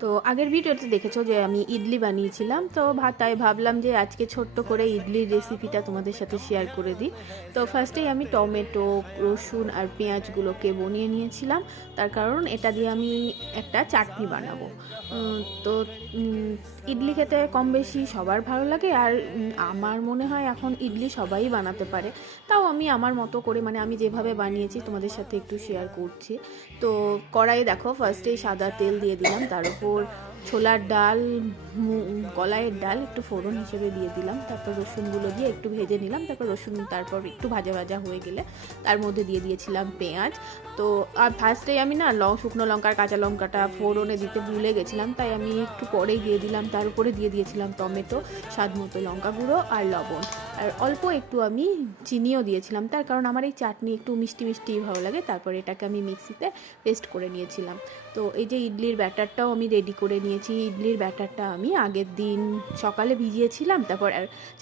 তো আগের ভিডিওতে দেখেছো যে আমি ইডলি বানিয়েছিলাম, তো তাই ভাবলাম যে আজকে ছোট্ট করে ইডলির রেসিপিটা তোমাদের সাথে শেয়ার করে দিই। তো ফার্স্টেই আমি টমেটো, রসুন আর পেঁয়াজগুলোকে বনিয়ে নিয়েছিলাম, তার কারণ এটা দিয়ে আমি একটা চাটনি বানাবো। তো ইডলি খেতে কম বেশি সবার ভালো লাগে, আর আমার মনে হয় এখন ইডলি সবাই বানাতে পারে। তাও আমি আমার মতো করে, মানে আমি যেভাবে বানিয়েছি তোমাদের সাথে একটু শেয়ার করছি। তো কড়াইয়ে দেখো ফার্স্টেই সাদা তেল দিয়ে দিলাম, তার উপর ছোলার ডাল, কলাইয়ের ডাল একটু ফোড়ন হিসেবে দিয়ে দিলাম, তারপর রসুনগুলো দিয়ে একটু ভেজে নিলাম, তারপর রসুন তারপর একটু ভাজা ভাজা হয়ে গেলে তার মধ্যে দিয়ে দিয়েছিলাম পেঁয়াজ। তো আর ফার্স্টেই আমি না শুকনো লঙ্কার কাঁচা লঙ্কাটা ফোড়নে দিতে ভুলে গেছিলাম, তাই আমি একটু পরেই দিয়ে দিলাম। তার উপরে দিয়ে দিয়েছিলাম টমেটো, স্বাদ মতো লঙ্কা গুঁড়ো আর লবণ, আর অল্প একটু আমি চিনিও দিয়েছিলাম, তার কারণ আমার এই চাটনি একটু মিষ্টি মিষ্টি ভালো লাগে। তারপর এটাকে আমি মিক্সিতে পেস্ট করে নিয়েছিলাম। তো এই যে ইডলির ব্যাটারটাও আমি রেডি করে নিয়েছি। ইডলির ব্যাটারটা আমি আগের দিন সকালে ভিজিয়েছিলাম, তারপর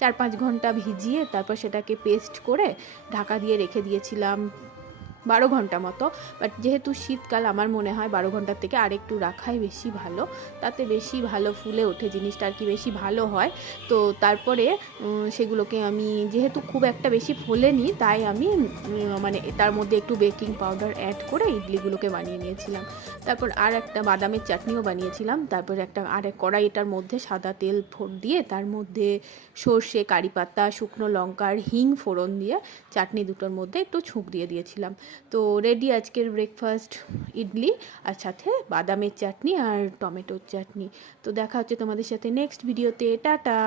4-5 ঘন্টা ভিজিয়ে তারপর সেটাকে পেস্ট করে ঢাকা দিয়ে রেখে দিয়েছিলাম 12 ঘন্টা মতো। বাট যেহেতু শীতকাল, আমার মনে হয় 12 ঘন্টার থেকে আরেকটু রাখাই বেশি ভালো, তাতে বেশি ভালো ফুলে ওঠে জিনিসটা, আর কি বেশি ভালো হয়। তো তারপরে সেগুলোকে আমি, যেহেতু খুব একটা বেশি ফোলেনি, তাই আমি মানে তার মধ্যে একটু বেকিং পাউডার অ্যাড করে ইডলিগুলোকে বানিয়ে নিয়েছিলাম। তারপর আর একটা বাদামের চাটনিও বানিয়েছিলাম। তারপর এক কড়াইটার মধ্যে সাদা তেল দিয়ে তার মধ্যে সর্ষে, কারি পাতা, শুকনো লঙ্কা আর হিং ফোড়ন দিয়ে চাটনি দুটোর মধ্যে একটু ছুঁক দিয়ে দিয়েছিলাম। তো রেডি আজকের ব্রেকফাস্ট, ইডলি আর সাথে বাদামের চাটনি আর টমেটোর চাটনি। তো দেখা হচ্ছে তোমাদের সাথে নেক্সট ভিডিওতে। টাটা।